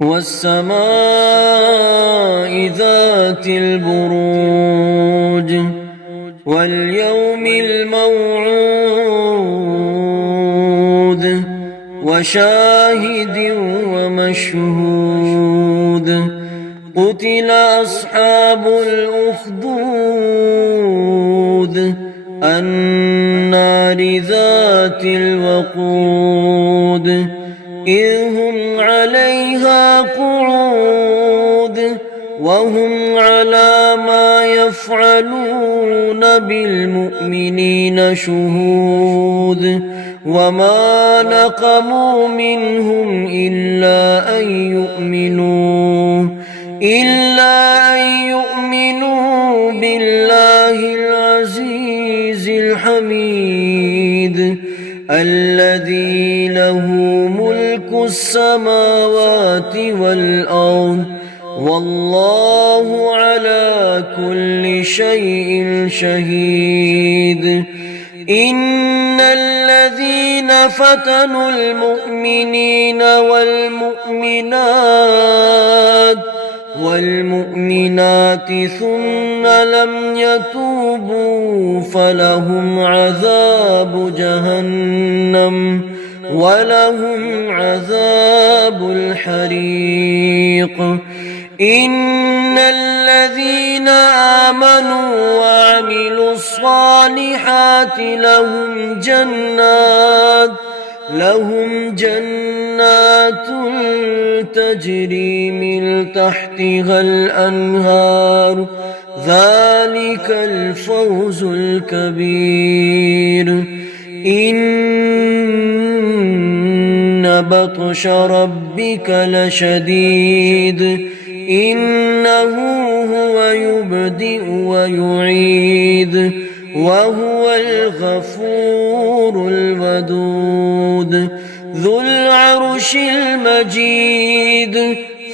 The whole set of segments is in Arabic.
والسماء ذات البروج واليوم الموعود وشاهد ومشهود قتل أصحاب الأخدود النار ذات الوقود إذ هم عليها قعود وهم على ما يفعلون بالمؤمنين شهود وما نقموا منهم إلا أن يؤمنوا بالله العزيز الحميد الذي له ملك السماوات والأرض والله على كل شيء شهيد إن الذين فتنوا المؤمنين والمؤمنات ثم لم يتوبوا فلهم عذاب جهنم ولهم عذاب الحريق إن الذين آمنوا وعملوا الصالحات لهم جنات تجري من تحتها الأنهار ذلك الفوز الكبير إن بطش ربك لشديد إنه هو يبدئ ويعيد وهو الغفور الودود ذو العرش المجيد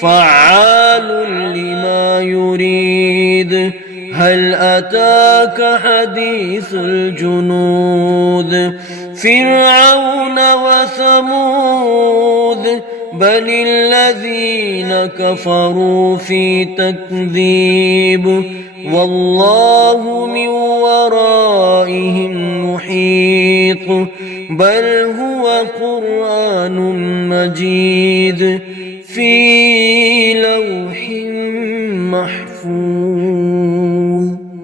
فعال لما يريد هل أتاك حديث الجنود فرعون وثمود بل الذين كفروا في تكذيب والله من ورائهم محيط بل هو قرآن مجيد